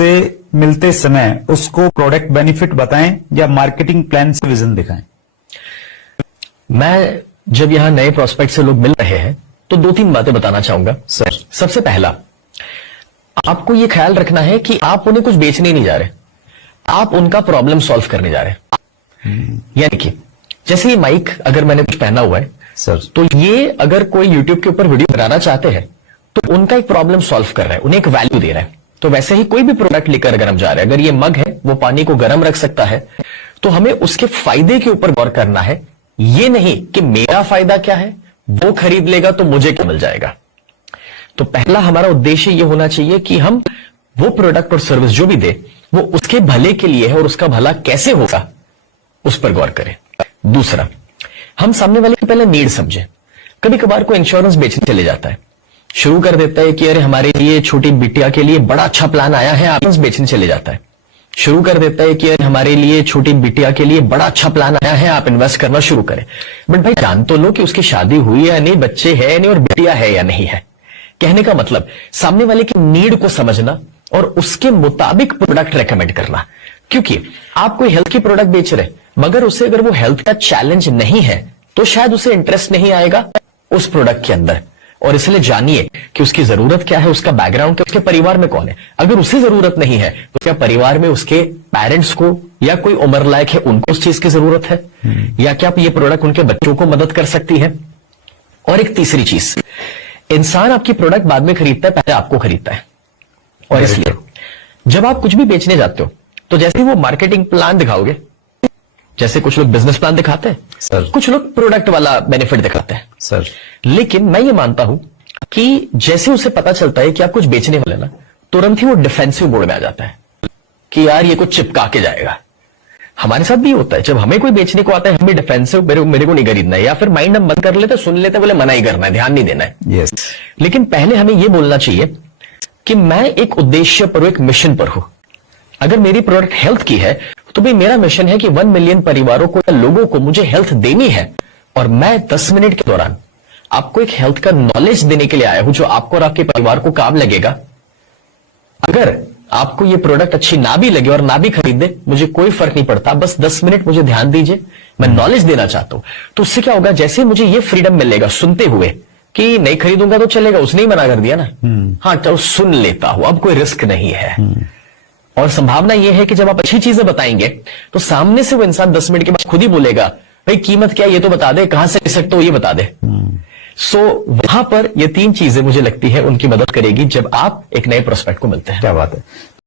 से मिलते समय उसको प्रोडक्ट बेनिफिट बताएं या मार्केटिंग प्लान से विजन दिखाएं? मैं जब यहां नए प्रोस्पेक्ट से लोग मिल रहे हैं तो 2-3 बातें बताना चाहूंगा सर। सबसे पहला, आपको यह ख्याल रखना है कि आप उन्हें कुछ बेचने नहीं जा रहे, आप उनका प्रॉब्लम सॉल्व करने जा रहे हैं। यानी कि जैसे ये माइक अगर मैंने कुछ पहना हुआ है सर, तो ये अगर कोई यूट्यूब के ऊपर वीडियो बनाना चाहते हैं तो उनका एक प्रॉब्लम सॉल्व कर रहा है, उन्हें एक वैल्यू दे रहा है। तो वैसे ही कोई भी प्रोडक्ट लेकर अगर हम जा रहे हैं, अगर ये मग है वो पानी को गर्म रख सकता है, तो हमें उसके फायदे के ऊपर गौर करना है, ये नहीं कि मेरा फायदा क्या है, वो खरीद लेगा तो मुझे क्या मिल जाएगा। तो पहला हमारा उद्देश्य ये होना चाहिए कि हम वो प्रोडक्ट और सर्विस जो भी दे वो उसके भले के लिए है और उसका भला कैसे होगा उस पर गौर करें। दूसरा, हम सामने वाले की पहले नीड समझें। कभी कभार कोई इंश्योरेंस बेचने चले जाता है, शुरू कर देता है कि अरे हमारे लिए छोटी बिटिया के लिए बड़ा अच्छा प्लान आया है, आप बेचने चले जाता है। शुरू कर देता है कि अरे हमारे लिए छोटी बिटिया के लिए बड़ा अच्छा प्लान आया है, आप इन्वेस्ट करना शुरू करें। बट भाई जान तो लो कि उसकी शादी हुई है या नहीं, बच्चे है या नहीं और बिटिया है या नहीं है। कहने का मतलब सामने वाले की नीड को समझना और उसके मुताबिक प्रोडक्ट रेकमेंड करना। क्योंकि आप कोई हेल्थ की प्रोडक्ट बेच रहे मगर उसे अगर वो हेल्थ का चैलेंज नहीं है तो शायद उसे इंटरेस्ट नहीं आएगा उस प्रोडक्ट के अंदर। और इसलिए जानिए कि उसकी जरूरत क्या है, उसका बैकग्राउंड क्या, उसके परिवार में कौन है। अगर उसे जरूरत नहीं है तो क्या परिवार में उसके पेरेंट्स को या कोई उम्र लायक है उनको उस चीज की जरूरत है, या क्या ये प्रोडक्ट उनके बच्चों को मदद कर सकती है। और एक तीसरी चीज, इंसान आपकी प्रोडक्ट बाद में खरीदता है, पहले आपको खरीदता है। और इसलिए जब आप कुछ भी बेचने जाते हो तो जैसे वो मार्केटिंग प्लान दिखाओगे, जैसे कुछ लोग बिजनेस प्लान दिखाते हैं सर, कुछ लोग प्रोडक्ट वाला बेनिफिट दिखाते हैं सर, लेकिन मैं ये मानता हूं कि जैसे उसे पता चलता है कि आप कुछ बेचने वाले ना, तुरंत ही वो डिफेंसिव मोड में आ जाता है कि यार ये कुछ चिपका के जाएगा। हमारे साथ भी होता है, जब हमें कोई बेचने को आता है हम भी डिफेंसिव, मेरे को नहीं खरीदना है, या फिर माइंड हम बंद कर लेते, सुन लेते, बोले मना ही करना है, ध्यान नहीं देना है। यस। लेकिन पहले हमें यह बोलना चाहिए कि मैं एक उद्देश्य पर, एक मिशन पर हूं। अगर मेरी प्रोडक्ट हेल्थ की है तो भाई मेरा मिशन है कि 1 मिलियन परिवारों को या लोगों को मुझे हेल्थ देनी है, और मैं 10 मिनट के दौरान आपको एक हेल्थ का नॉलेज देने के लिए आया हूं जो आपको और आपके परिवार को काम लगेगा। अगर आपको ये प्रोडक्ट अच्छी ना भी लगे और ना भी खरीदे, मुझे कोई फर्क नहीं पड़ता, बस 10 मिनट मुझे ध्यान दीजिए, मैं नॉलेज देना चाहता हूं। तो उससे क्या होगा, जैसे मुझे ये फ्रीडम मिलेगा सुनते हुए कि नहीं खरीदूंगा तो चलेगा, उसने ही मना कर दिया ना, हाँ चलो सुन लेता हूं, अब कोई रिस्क नहीं है। और संभावना यह है कि जब आप अच्छी चीजें बताएंगे तो सामने से वो इंसान 10 मिनट के बाद खुद ही बोलेगा भाई कीमत क्या है ये तो बता दे, कहां से ले सकते हो ये बता दे। सो वहां पर ये 3 चीजें मुझे लगती है उनकी मदद करेगी जब आप एक नए प्रोस्पेक्ट को मिलते हैं। क्या बात है।